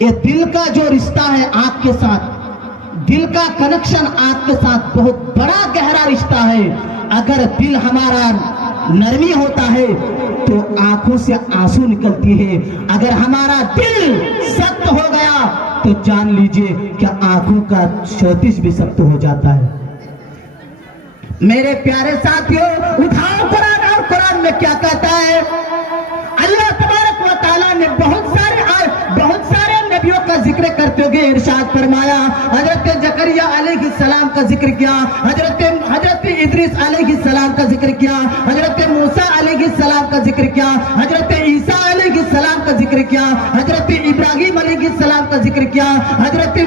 یہ دل کا جو رشتہ ہے آنکھ کے ساتھ، دل کا کنیکشن آنکھ کے ساتھ بہت بڑا گہرا رشتہ ہے. اگر دل ہمارا نرمی ہوتا ہے تو آنکھوں سے آنسو نکلتی ہے. اگر ہمارا دل سخت ہو گیا تو جان لیجئے کہ آنکھوں کا شوتش بھی سخت ہو جاتا ہے. میرے پیارے ساتھیوں، اٹھاؤ قرآن، اور قرآن میں کیا کہتا ہے؟ اللہ تبارک و تعالیٰ نے بہت سارے نبیوں کا ذکر کرتے ہوئے ارشاد فرمایا. حضرت زکریا علیہ السلام کا ذکر کیا، حضرت ادریس علیہ السلام کا ذکر کیا، حضرت موسیٰ علیہ السلام کا ذکر کیا، حضرت عیسیٰ علیہ السلام کا ذکر کیا، حضرت ابراہیم علیہ السلام کا ذکر کیا، حضرت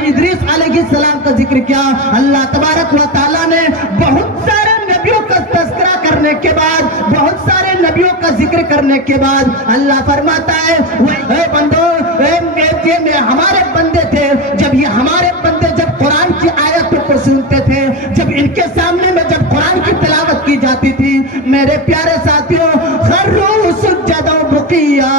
ادریس علیہ السلام کا ذکر کیا. اللہ تبارک و تعالیٰ نے بہت سارے نبیوں کا تذکرہ کرنے کے بعد، بہت سارے نبیوں کا ذکر کرنے کے بعد اللہ فرماتا ہے اے بندو، یہ ہمارے بندے تھے. جب یہ ہمارے بندے جب قرآن کی آیتوں کو سنتے تھے، جب ان کے سامنے میں جب قرآن کی تلاوت کی جاتی تھی، میرے پیارے ساتھیوں، خروا سجدا بقیا،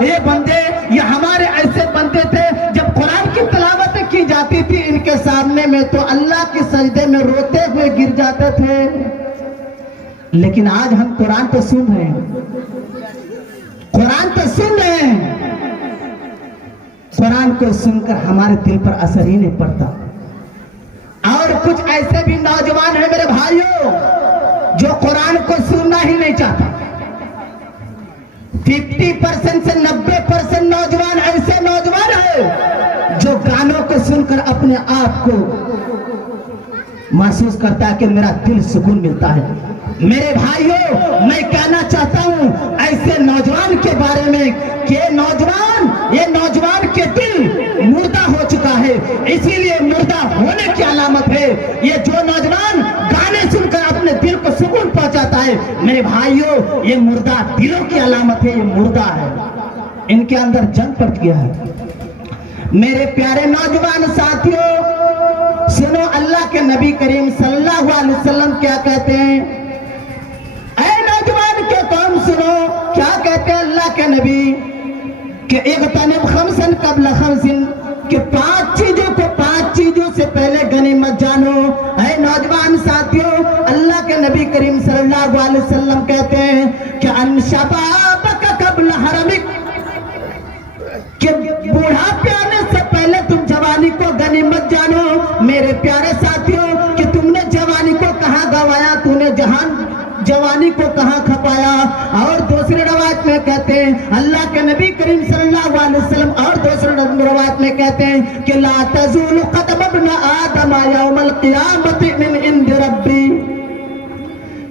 یہ بندے، یہ ہمارے ایسے بندے تھے جب قرآن کی تلاوت کی جاتی تھی ان کے سامنے میں تو اللہ کے سجدے میں روتے ہوئے گر جاتے تھے. لیکن آج ہم قرآن تو سن رہے ہیں، قرآن تو سن رہے ہیں، قرآن کو سن کر ہمارے دل پر اثر ہی نہیں پڑتا. اور کچھ ایسے بھی نوجوان ہیں میرے بھائیوں جو قرآن کو سننا ہی نہیں چاہتا. 50% سے 90% نوجوان ایسے نوجوان ہیں جو گانوں کو سن کر اپنے آپ کو محسوس کرتا ہے کہ میرا دل سکون ملتا ہے. میرے بھائیوں، میں کہنا چاہتا ہوں ایسے نوجوان کے بارے میں کہ یہ نوجوان کے دل مردہ ہو چکا ہے. اسی لیے مردہ ہونے کی علامت ہے یہ جو نوجوان گانے سن کر اپنے دل کو سکون پہنچاتا ہے. میرے بھائیوں، یہ مردہ دلوں کی علامت ہے، یہ مردہ ہے، ان کے اندر جنگ پڑ گیا ہے. میرے پیارے نوجوان ساتھیوں، سنو اللہ کے نبی کریم صلی اللہ علیہ وسلم کیا کہتے ہیں. اے نوجوان کے قوم سنو کیا کہتے ہیں اللہ کے نبی کہ اغتنم خمسن قبل خمسن، کہ 5 چیزوں سے پہلے غنیمت جانو. اے نوجوان ساتھیوں، اللہ کے نبی کریم صلی اللہ علیہ وسلم کہتے ہیں کہ ان شبابک قبل حرمک، کہ بوڑھاپے آنے سے پہلے تم جوانی کو غنیمت جانو. میرے پیارے ساتھیوں، کہ تم نے جوانی کو کہاں گوایا، تو نے جوانی کو کہاں کھپایا. اور دوسری روایت میں کہتے ہیں اللہ کے نبی کریم صلی اللہ علیہ وسلم، اور دوسری روایت میں کہتے ہیں کہ لا تزول قدم ابن آدم یوم القیامت من عند ربی،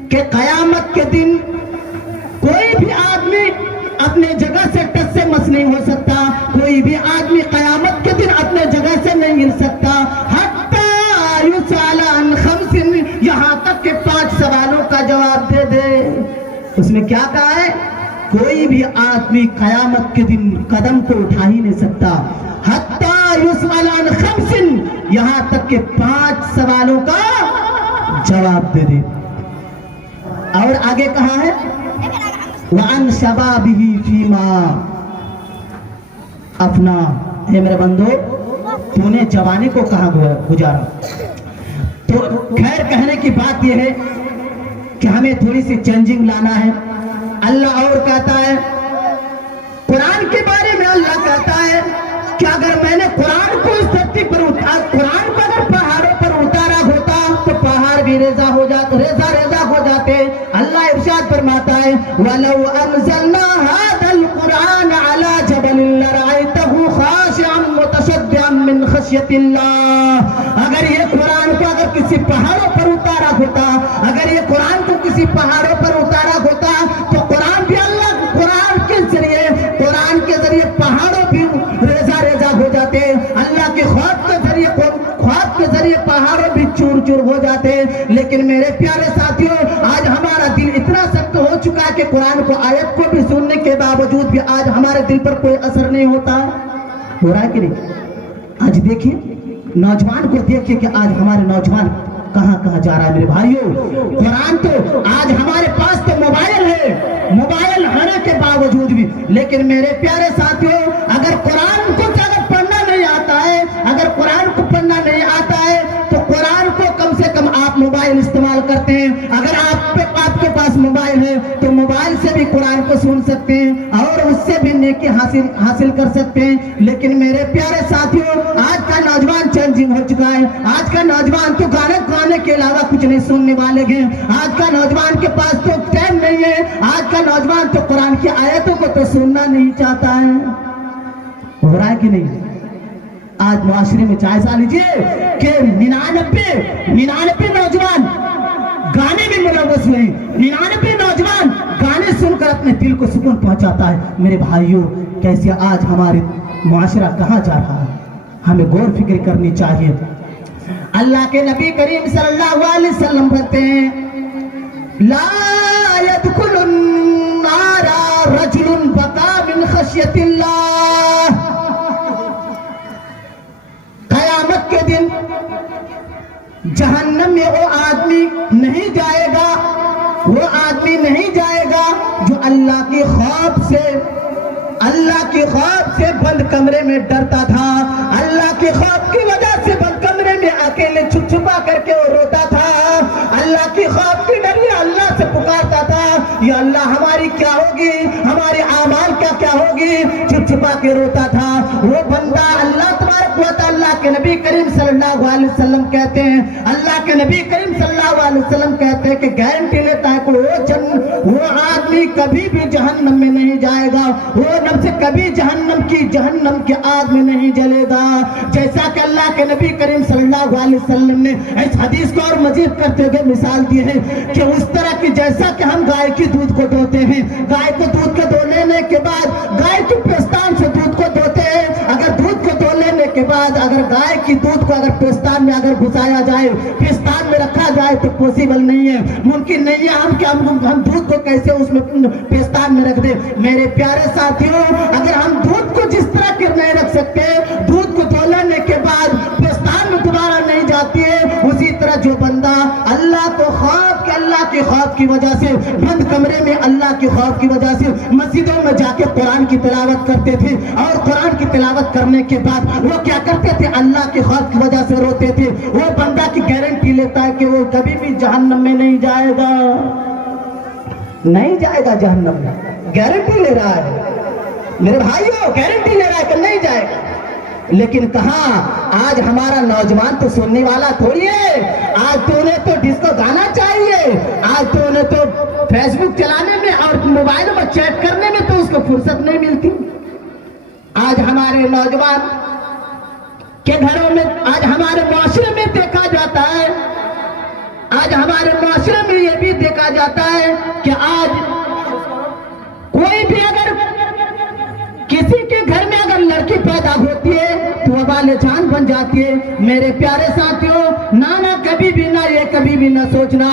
کہ قیامت کے دن کوئی بھی آدمی اپنے جگہ سے ٹس سے مس نہیں ہو سکتا، کوئی بھی آدمی قیامت کے دن اپنے جگہ سے نہیں ہل سکتا. حتی یسأل عن خمس، یہاں تک کہ 5 سوالوں کا جواب دے دے. اس میں کیا کہا ہے؟ کوئی بھی آدمی قیامت کے دن قدم کو اٹھا ہی نہیں سکتا. حتی یسأل عن خمس، یہاں تک کہ 5 سوالوں کا جواب دے دے. اور آگے کہا ہے وَعَنْ شَبَابِهِ فِيمَا أَفْنَا، اے میرے بندو تو نے جوانی کو کہاں گزارا. تو خیر کہنے کی بات یہ ہے کہ ہمیں تھوڑی سی چینجنگ لانا ہے. اللہ اور کہتا ہے قرآن کے بارے میں، اللہ کہتا ہے کہ اگر میں نے قرآن کو اس دھرتی پر قرآن کو اگر پہاڑوں پر اتارا ہوتا تو پہاڑ بھی ریزہ ہو جاتے. اللہ ارشاد فرماتا ہے وَلَوْ أَنزَلْنَا هَذَا الْقُرْآنَ عَلَى جَبَلٍ لَرَأَيْتَهُ خَاشِعًا مُتَصَدِّعًا مِّنْ خَشْيَةِ اللَّهِ، اگر یہ قرآن کو اگر کسی پہاڑوں پر اتارا ہوتا، اگر یہ قرآن کو کسی پہاڑوں پر اتارا ہوتا تو قرآن بھی قرآن کے ذریعے پہاڑوں بھی ریزہ ہو جاتے. اللہ کے خواب کے ذریعے پہاڑوں بھی چور ہو جاتے. لیکن میرے پیارے ساتھیوں، آج ہمارا دل اتنا سخت ہو چکا ہے کہ قرآن کو آیت کو بھی سننے کے باوجود بھی آج ہمارے دل پر کوئی اثر نہیں ہوتا. ہو رہا ہے کہ نہیں؟ آج دیکھیں نوجوان کو، دیکھیں کہ آج ہمارے نوجوان کہاں جا رہا ہے. میرے بھائیوں، قرآن تو آج ہمارے پاس تو موبائل ہے، موبائل ہونے کے باوجود بھی، لیکن میرے پیارے ساتھیوں اگر قرآن نیکی حاصل کر سکتے ہیں. لیکن میرے پیارے ساتھیوں آج کا نوجوان چینجنگ ہو چکا ہے. آج کا نوجوان تو گانے کے علاوہ کچھ نہیں سننے والے ہیں. آج کا نوجوان کے پاس تو ٹائم نہیں ہے. آج کا نوجوان تو قرآن کی آیتوں کو تو سننا نہیں چاہتا ہے. ہو رہا ہے کہ نہیں؟ آج معاشرے میں جائزہ لیجئے کہ 99 نوجوان گانے میں ملوث ہوئے ہیں. 99 نوجوان گانے سن کر اپنے دل کو سکون پہنچاتا ہے. میرے بھائیوں کیسے آج ہمارے معاشرہ کہاں جا رہا ہے؟ ہمیں غور فکر کرنی چاہیے. اللہ کے نبی کریم صلی اللہ علیہ وسلم کہتے ہیں لا يدخل النار رجل بقى من خشیت اللہ. قیامت کے دن جہنم میں وہ آدمی نہیں جائے گا، وہ آدمی نہیں جائے گا جو اللہ کی خوف سے بند کمرے میں ڈرتا تھا. اللہ کی خوف کی وجہ سے بند کمرے میں اکیلے چھپا کر کے وہ روتا تھا. اللہ کی خوف کی ڈر میں اللہ سے پکارتا تھا یا اللہ ہماری کیا ہوگی، ہمارے اعمال کیا ہوگی، چھپا کے روتا تھا. وہ بندہ اللہ تبارک و تعالی کے نبی کریم صلی اللہ علیہ وسلم کہتے ہیں، اللہ کے نبی کریم صلی اللہ علیہ وسلم کہتے ہیں کہ گارنٹی لیتا ہے کہ وہ آدمی کبھی بھی جہنم میں نہیں جائے گا، وہ نفس کبھی جہنم کی آگ میں نہیں جلے گا. جیسا کہ اللہ کے نبی کریم صلی اللہ علیہ وسلم نے اس حدیث کو اور مزید کرتے ہوئے مثال دی ہے کہ اس طرح کی جیسا کہ ہم گائے کی دودھ کو دھوتے ہیں، گائے کو دودھ کو دھو لینے کے بعد گائے کی پستان سے دودھ کو دھوتے ہیں. اگر دودھ کو دھو لینے کے بعد اگر گائے کی دودھ کو اگر پستان میں اگر گھسایا جائے، پستان میں رکھا جائے تو پوسیبل نہیں ہے، ممکن نہیں ہے ہم دودھ کو کیسے اس میں پستان میں رکھ دیں. میرے پیارے ساتھیوں اگر ہم دودھ کو جس طرح کے نہیں رکھ سکتے، دودھ کو دھو لینے کے بعد پستان میں دوبارہ نہیں جاتی ہے، اسی طرح جو بندہ اللہ کی خوف کی وجہ سے بند کمرے میں اللہ کی خوف کی وجہ سے مسجدوں میں جا کے قرآن کی تلاوت کرتے تھے اور قرآن کی تلاوت کرنے کے بعد وہ کیا کرتے تھے، اللہ کی خوف کی وجہ سے روتے تھے، وہ بندہ کی گارنٹی لیتا ہے کہ وہ کبھی بھی جہنم میں نہیں جائے گا، نہیں جائے گا جہنم میں. گارنٹی لے رہا ہے میرے بھائیوں، گارنٹی لے رہا ہے کہ نہیں جائے گا. لیکن کہاں آج ہمارا نوجوان تو سننے والا تھوڑی ہے. آج تو انہیں تو ڈسکو گانا چاہیے، آج تو انہیں تو فیس بک چلانے میں اور موبائل پر چیٹ کرنے میں تو اس کو فرصت نہیں ملتی. آج ہمارے نوجوان کے گھروں میں، آج ہمارے معاشرے میں دیکھا جاتا ہے، آج ہمارے معاشرے میں یہ بھی دیکھا جاتا ہے کہ آج کوئی بھی اگر کسی کے گھر میں اگر لڑکی پیدا ہوتی ہے تو وبال جان بن جاتی ہے. میرے پیارے ساتھیوں نانا کبھی بھی نہ یہ کبھی بھی نہ سوچنا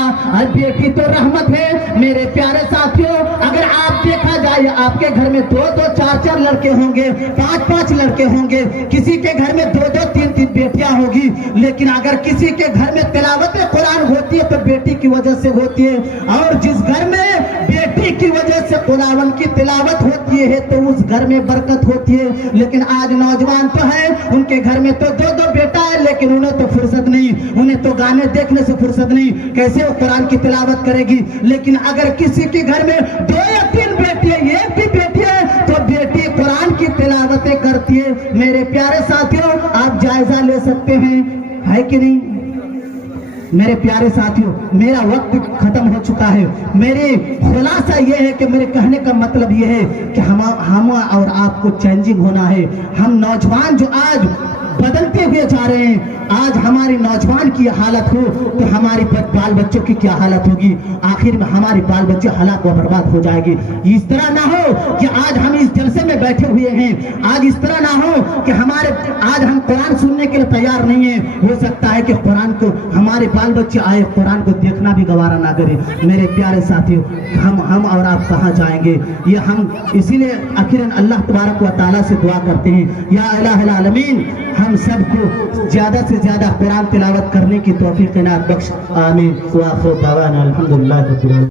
بیٹی تو رحمت ہے. میرے پیارے ساتھیوں اگر آپ دیکھا جائے آپ کے گھر میں 2-2 4-4 لڑکے ہوں گے، 5-5 لڑکے ہوں گے، کسی کے گھر میں 2-2 3-3 بیٹیاں ہوگی، لیکن اگر کسی کے گھر میں تلاوت قرآن ہوتی ہے تو بیٹی کی وجہ سے ہوتی ہے. اور جس گھر میں بیٹی کی وجہ سے قرآن کی تلاوت ہوتی ہے تو اس گھر میں برکت ہوتی ہے. لیکن آج نوجوان تو ہے ان کے گھر میں تو 2-2 بیٹا ہے لیکن انہیں تو فرصت نہیں، انہیں تو گانے دیکھنے سے فرصت نہیں، کیسے وہ قرآن کی تلاوت کرے گی. لیکن اگر کسی کے گھر میں 2 یا 3 بیٹی ہے، ایک بھی بیٹی ہے تو بیٹی قرآن کی تلاوتیں کرتی ہے. میرے پیارے ساتھیوں آپ جائزہ لے سکتے ہیں، ہے کہ نہیں؟ میرے پیارے ساتھیوں میرا وقت ختم ہو چکا ہے. میری خلاصہ یہ ہے کہ میرے کہنے کا مطلب یہ ہے کہ ہم اور آپ کو چینجنگ ہونا ہے. ہم نوجوان جو آج بدلتے ہوئے جا رہے ہیں، آج ہماری نوجوان کی حالت ہو تو ہماری بال بچوں کی کیا حالت ہوگی؟ آخر میں ہمارے بال بچے ہلاک و برباد ہو جائے گی. اس طرح نہ ہو کہ آج ہم اس جلسے میں بیٹھے ہوئے ہیں، آج اس طرح نہ ہو کہ آج ہم قرآن سننے کے لیے تیار نہیں ہیں. ہو سکتا ہے کہ قرآن کو ہمارے بال بچے آئے قرآن کو دیکھنا بھی گوارا نہ کرے. میرے پیارے ساتھیوں ہم اور آپ کہاں جائیں گے؟ یہ ہم اسی لیے آخراً اللہ تبارک و تعالیٰ سے دعا کرتے ہیں یا الہ العالمین ہم سب کو زیادہ سے زیادہ قرآن تلاوت کرنے کی توفیق عنایت بخش. آمین. وآخر دعوانا الحمدللہ رب العالمین.